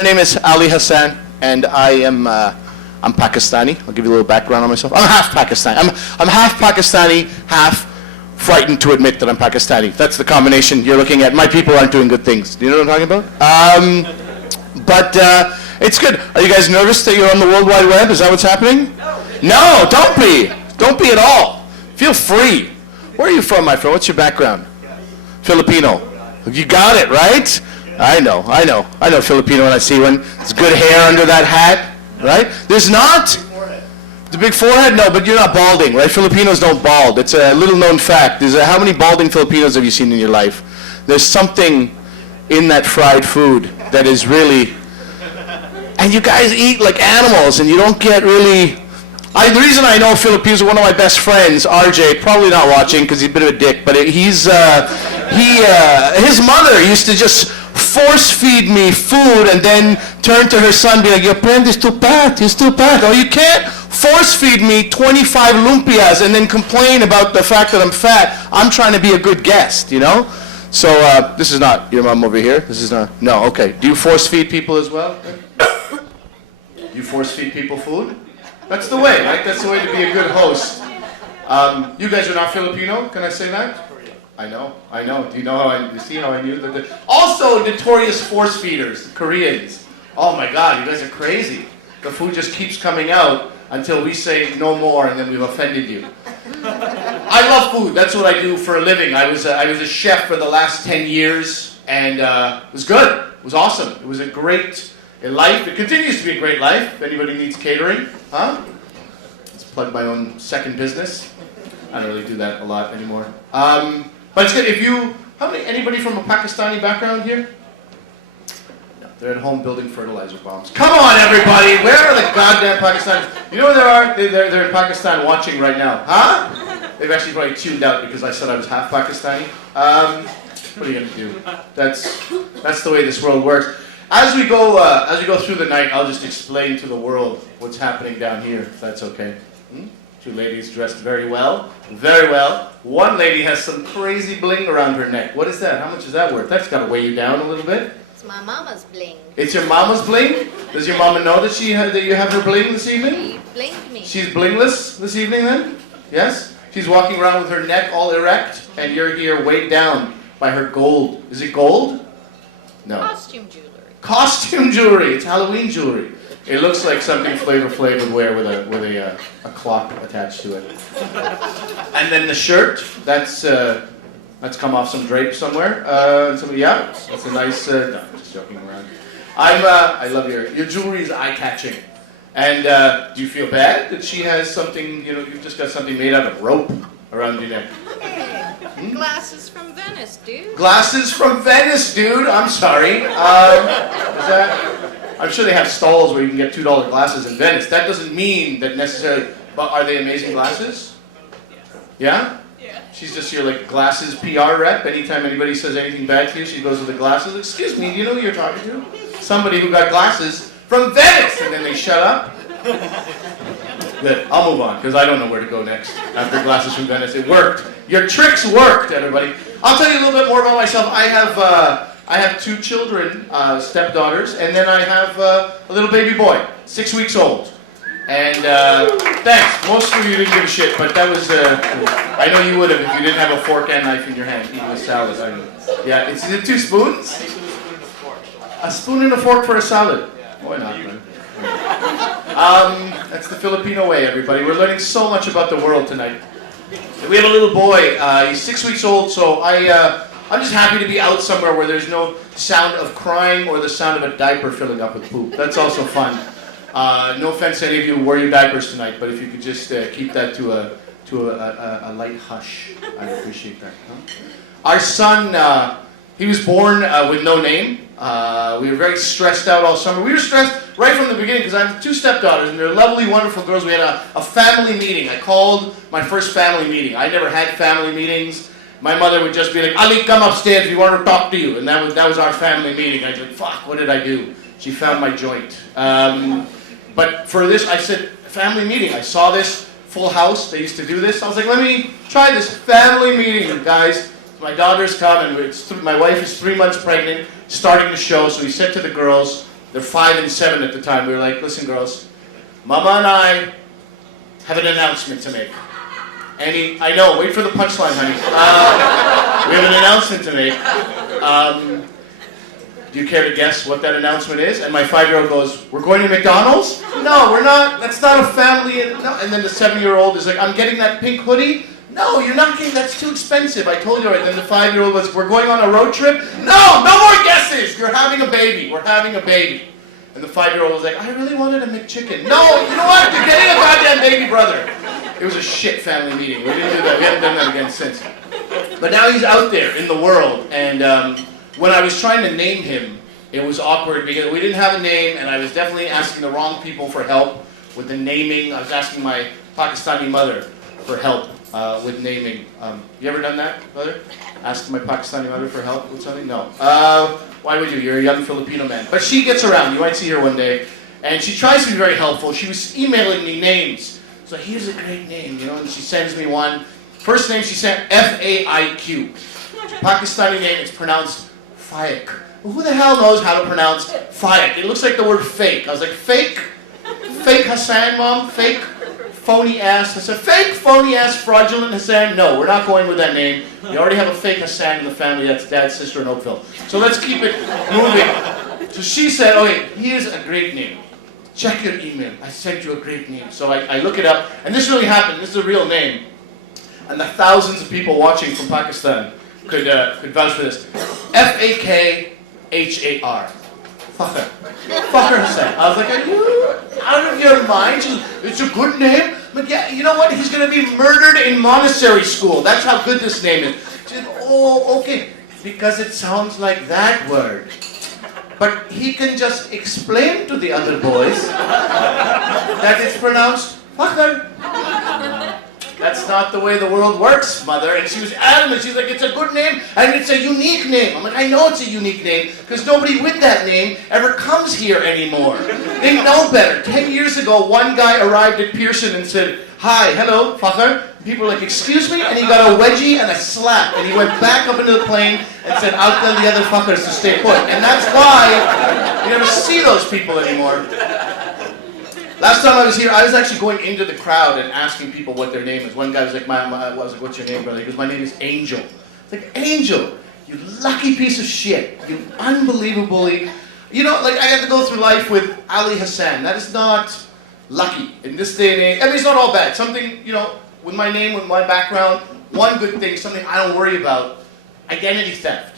My name is Ali Hassan, and I'm Pakistani. I'll give you a little background on myself. I'm half Pakistani. I'm half Pakistani, half frightened to admit that I'm Pakistani. That's the combination you're looking at. My people aren't doing good things. Do you know what I'm talking about? But it's good. Are you guys nervous that you're on the World Wide Web? Is that what's happening? No, don't be. Don't be at all. Feel free. Where are you from, my friend? What's your background? Filipino. You got it, right? I know Filipino when I see one. It's good hair under that hat, right? There's not? The big forehead? No, but you're not balding, right? Filipinos don't bald. It's a little known fact. How many balding Filipinos have you seen in your life? There's something in that fried food that is really... And you guys eat like animals, and you don't get really... the reason I know Filipinos, one of my best friends, RJ, probably not watching because he's a bit of a dick, but his mother used to just force feed me food and then turn to her son and be like, your friend is too fat, he's too fat. Oh, you can't force feed me 25 lumpias and then complain about the fact that I'm fat. I'm trying to be a good guest, you know? So this is not your mom over here. This is not, no, okay. Do you force feed people as well? You force feed people food? That's the way, right? That's the way to be a good host. You guys are not Filipino, can I say that? I know. Do you know you see how I knew that? Also, notorious force feeders, the Koreans. Oh my God, you guys are crazy. The food just keeps coming out until we say no more and then we've offended you. I love food, that's what I do for a living. I was a chef for the last 10 years and it was good. It was awesome. It was a great life. It continues to be a great life. If anybody needs catering, huh? Let's plug my own second business. I don't really do that a lot anymore. But it's good. Anybody from a Pakistani background here? No, they're at home building fertilizer bombs. Come on, everybody! Where are the goddamn Pakistanis? You know where they are? They're in Pakistan watching right now. Huh? They've actually probably tuned out because I said I was half Pakistani. What are you gonna do? That's the way this world works. As we go through the night, I'll just explain to the world what's happening down here, if that's okay. Two ladies dressed very well. Very well. One lady has some crazy bling around her neck. What is that? How much is that worth? That's got to weigh you down a little bit. It's my mama's bling. It's your mama's bling? Does your mama know that that you have her bling this evening? She blinged me. She's blingless this evening then? Yes? She's walking around with her neck all erect, and you're here weighed down by her gold. Is it gold? No. Costume jewelry. Costume jewelry. It's Halloween jewelry. It looks like something Flavor Flav would wear with a clock attached to it. And then the shirt, that's come off some drape somewhere. Yeah, that's a nice. No, I'm just joking around. I love your jewelry is eye-catching. And do you feel bad that she has something? You know, you've just got something made out of rope around your neck. Hey, glasses from Venice, dude. Glasses from Venice, dude. I'm sorry. I'm sure they have stalls where you can get $2 glasses in Venice. That doesn't mean that necessarily, but are they amazing glasses? Yeah? Yeah. She's just your like glasses PR rep. Anytime anybody says anything bad to you, she goes with the glasses. Excuse me, do you know who you're talking to? Somebody who got glasses from Venice. And then they shut up. Good, I'll move on, because I don't know where to go next after glasses from Venice. It worked. Your tricks worked, everybody. I'll tell you a little bit more about myself. I have 2 children, stepdaughters, and then I have a little baby boy, 6 weeks old. And thanks. Most of you didn't give a shit, but that was, I know you would have if you didn't have a fork and knife in your hand eating a salad. Yeah, is it 2 spoons? A spoon and a fork for a salad. Why not, man? That's the Filipino way, everybody. We're learning so much about the world tonight. We have a little boy. He's 6 weeks old, so I'm just happy to be out somewhere where there's no sound of crying or the sound of a diaper filling up with poop. That's also fun. No offense to any of you who wore your diapers tonight, but if you could just keep that to a light hush, I'd appreciate that. Huh? Our son, he was born with no name. We were very stressed out all summer. We were stressed right from the beginning because I have 2 stepdaughters, and they're lovely, wonderful girls. We had a family meeting. I called my first family meeting. I never had family meetings. My mother would just be like, Ali, come upstairs, we want to talk to you. And that was our family meeting. I said, fuck, what did I do? She found my joint. But for this, I said, family meeting. I saw this Full House. They used to do this. I was like, let me try this family meeting, guys. My daughter's come, and my wife is 3 months pregnant, starting the show. So we said to the girls, They're 5 and 7 at the time. We were like, listen, girls, Mama and I have an announcement to make. I know, wait for the punchline, honey. We have an announcement to make. Do you care to guess what that announcement is? And my 5-year-old goes, we're going to McDonald's? No, we're not. That's not a family. No. And then the 7-year-old is like, I'm getting that pink hoodie? No, you're not getting, that's too expensive. I told you already. Then the 5-year-old was, we're going on a road trip? No, no more guesses. You're having a baby. We're having a baby. And the 5-year-old was like, I really wanted a McChicken. No, you know what? You're getting a goddamn baby brother. It was a shit family meeting. We didn't do that. We haven't done that again since. But now he's out there in the world. And when I was trying to name him, it was awkward because we didn't have a name, and I was definitely asking the wrong people for help with the naming. I was asking my Pakistani mother for help with naming. You ever done that, brother? Asking my Pakistani mother for help with something? No. Why would you? You're a young Filipino man. But she gets around. You might see her one day. And she tries to be very helpful. She was emailing me names. So here's a great name, you know, and she sends me one. First name she sent, F-A-I-Q. Pakistani name, it's pronounced Faik. Well, who the hell knows how to pronounce Faik? It looks like the word fake. I was like, fake? Fake Hassan, Mom? Fake? Phony ass Hassan? Fake, phony ass, fraudulent Hassan? No, we're not going with that name. We already have a fake Hassan in the family. That's Dad's sister in Oakville. So let's keep it moving. So she said, okay, here's a great name. Check your email. I sent you a great name. So I look it up, and this really happened. This is a real name. And the thousands of people watching from Pakistan could vouch for this. F-A-K-H-A-R. Fakhr. Fakhr Hassan. I was like, are you out of your mind? She goes, it's a good name. But yeah, you know what? He's going to be murdered in monastery school. That's how good this name is. She said, oh, okay. Because it sounds like that word. But he can just explain to the other boys that it's pronounced Fakhr. That's not the way the world works, Mother. And she was adamant. She's like, it's a good name and it's a unique name. I'm like, I know it's a unique name because nobody with that name ever comes here anymore. They know better. 10 years ago, one guy arrived at Pearson and said, hi, hello, Fakhr. People were like, excuse me? And he got a wedgie and a slap. And he went back up into the plane and said, I'll tell the other fuckers to stay put. And that's why you never see those people anymore. Last time I was here, I was actually going into the crowd and asking people what their name is. One guy was like, I was like, what's your name, brother? He goes, my name is Angel. It's like, Angel, you lucky piece of shit. You unbelievably, you know, like I have to go through life with Ali Hassan. That is not lucky in this day and age. I mean, it's not all bad. Something, you know, with my name, with my background, one good thing, something I don't worry about, identity theft.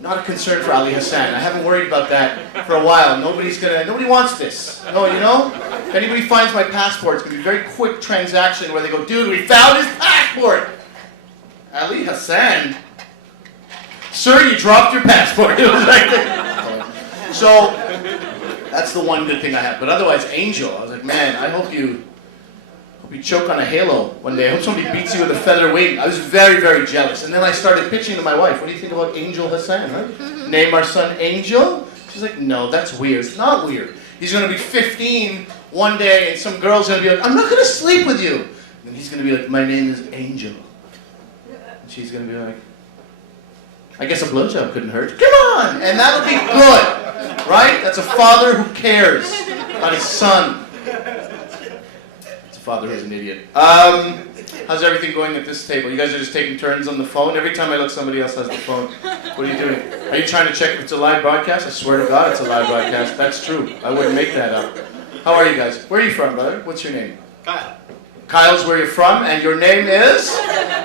Not a concern for Ali Hassan. I haven't worried about that for a while. Nobody wants this. No, you know? If anybody finds my passport, it's going to be a very quick transaction where they go, dude, we found his passport! Ali Hassan? Sir, you dropped your passport. It was like so, that's the one good thing I have. But otherwise, Angel, I was like, man, I hope you choke on a halo one day. I hope somebody beats you with a feather wing. I was very, very jealous. And then I started pitching to my wife, what do you think about Angel Hassan, right? Name our son Angel? She's like, no, that's weird. It's not weird. He's going to be 15 one day, and some girl's going to be like, I'm not going to sleep with you. And he's going to be like, my name is Angel. And she's going to be like, I guess a blowjob couldn't hurt. Come on! And that'll be good, right? That's a father who cares about his son. Father who's an idiot. How's everything going at this table? You guys are just taking turns on the phone? Every time I look, somebody else has the phone. What are you doing? Are you trying to check if it's a live broadcast? I swear to God it's a live broadcast. That's true. I wouldn't make that up. How are you guys? Where are you from, brother? What's your name? Kyle. Kyle's where you're from, and your name is?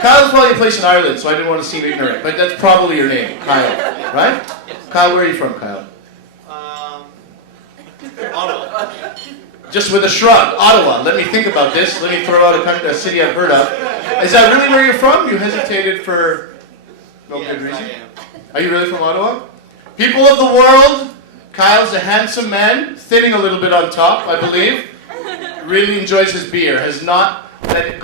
Kyle's probably a place in Ireland, so I didn't want to seem ignorant, but that's probably your name, Kyle, right? Kyle, where are you from, Kyle? Ottawa. Just with a shrug. Ottawa. Let me think about this. Let me throw out a city I've heard of. Is that really where you're from? You hesitated for no good reason? I am. Are you really from Ottawa? People of the world, Kyle's a handsome man, thinning a little bit on top, I believe. Really enjoys his beer. Has not let it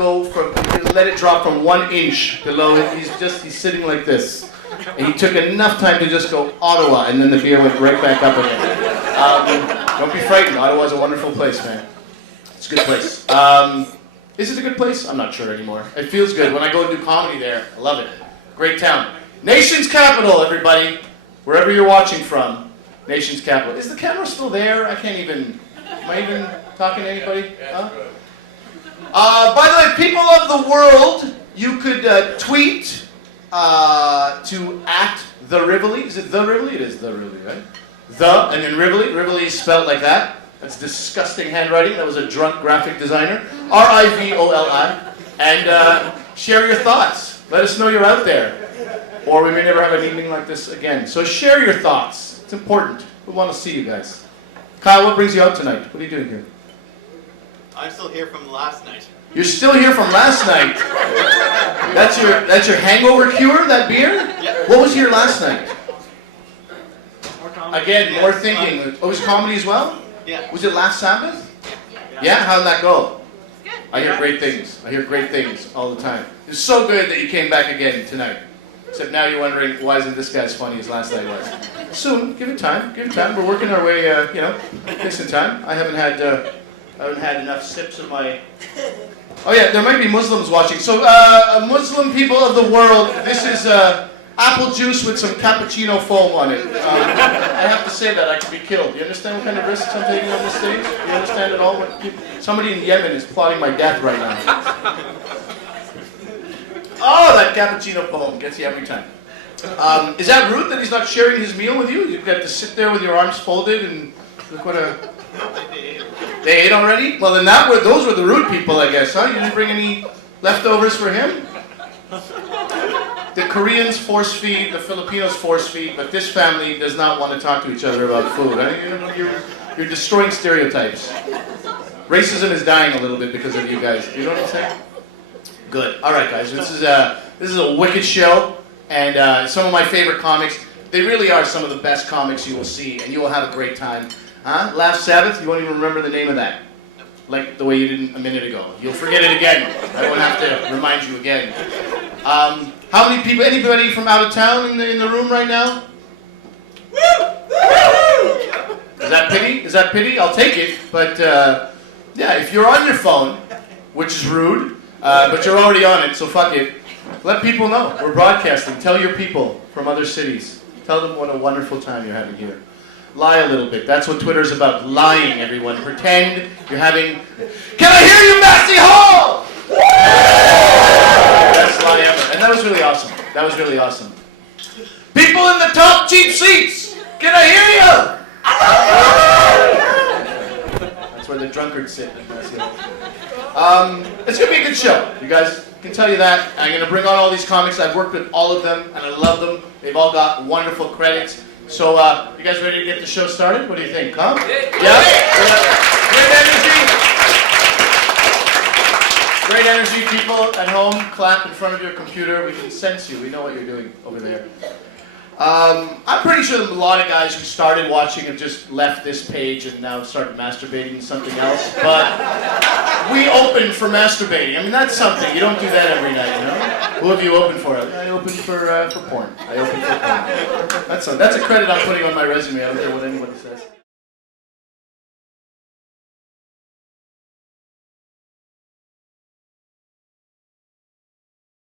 drop from 1 inch below it. He's sitting like this. And he took enough time to just go Ottawa, and then the beer went right back up again. Don't be frightened. Ottawa's a wonderful place, man. It's a good place. Is it a good place? I'm not sure anymore. It feels good. When I go and do comedy there, I love it. Great town. Nation's capital, everybody. Wherever you're watching from. Nation's capital. Is the camera still there? I can't even... Am I even talking to anybody? Huh? By the way, people of the world, you could tweet to @the Rivoli. Is it the Rivoli? It is the Rivoli, right? The, and then Rivoli. Rivoli is spelled like that. That's disgusting handwriting. That was a drunk graphic designer. Rivoli. And share your thoughts. Let us know you're out there. Or we may never have an evening like this again. So share your thoughts. It's important. We want to see you guys. Kyle, what brings you out tonight? What are you doing here? I'm still here from last night. You're still here from last night. That's your hangover cure, that beer? Yeah. What was here last night? More comedy. Again, Yeah. more thinking. Oh, it was comedy as well? Yeah. Was it last Sabbath? Yeah? How did that go? Good. I hear great things. I hear great things all the time. It's so good that you came back again tonight. Except now you're wondering, why isn't this guy as funny as last night was? Soon, give it time, give it time. We're working our way, takes some time. I haven't had enough sips of my... Oh yeah, there might be Muslims watching. So, Muslim people of the world, this is apple juice with some cappuccino foam on it. I have to say that, I could be killed. You understand what kind of risks I'm taking on this stage? You understand at all? Somebody in Yemen is plotting my death right now. Oh, that cappuccino foam gets you every time. Is that rude that he's not sharing his meal with you? You've got to sit there with your arms folded and look what a... They ate already? Well, then those were the rude people, I guess, huh? You didn't bring any leftovers for him? The Koreans force feed, the Filipinos force feed, but this family does not want to talk to each other about food. You're destroying stereotypes. Racism is dying a little bit because of you guys. You know what I'm saying? Good. All right, guys. This is a wicked show, and some of my favorite comics. They really are some of the best comics you will see, and you will have a great time. Huh? Last Sabbath, you won't even remember the name of that, like the way you didn't a minute ago. You'll forget it again. I won't have to remind you again. How many people? Anybody from out of town in the room right now? Is that pity? Is that pity? I'll take it. But yeah, if you're on your phone, which is rude. But you're already on it, so fuck it. Let people know. We're broadcasting. Tell your people from other cities. Tell them what a wonderful time you're having here. Lie a little bit. That's what Twitter's about. Lying, everyone. Pretend you're having... Can I hear you, Massey Hall? Best lie ever. And that was really awesome. That was really awesome. People in the top cheap seats. Can I hear you? That's where the drunkards sit. It's going to be a good show, you guys. I can tell you that. I'm going to bring on all these comics. I've worked with all of them, and I love them. They've all got wonderful credits. So, you guys ready to get the show started? What do you think, huh? Yeah? Great energy, people at home. Clap in front of your computer. We can sense you. We know what you're doing over there. I'm pretty sure that a lot of guys who started watching have just left this page and now started masturbating to something else. But we opened for masturbating. I mean, that's something. You don't do that every night, you know? Who have you opened for? I opened for porn. I opened for porn. That's a credit I'm putting on my resume. I don't care what anybody says.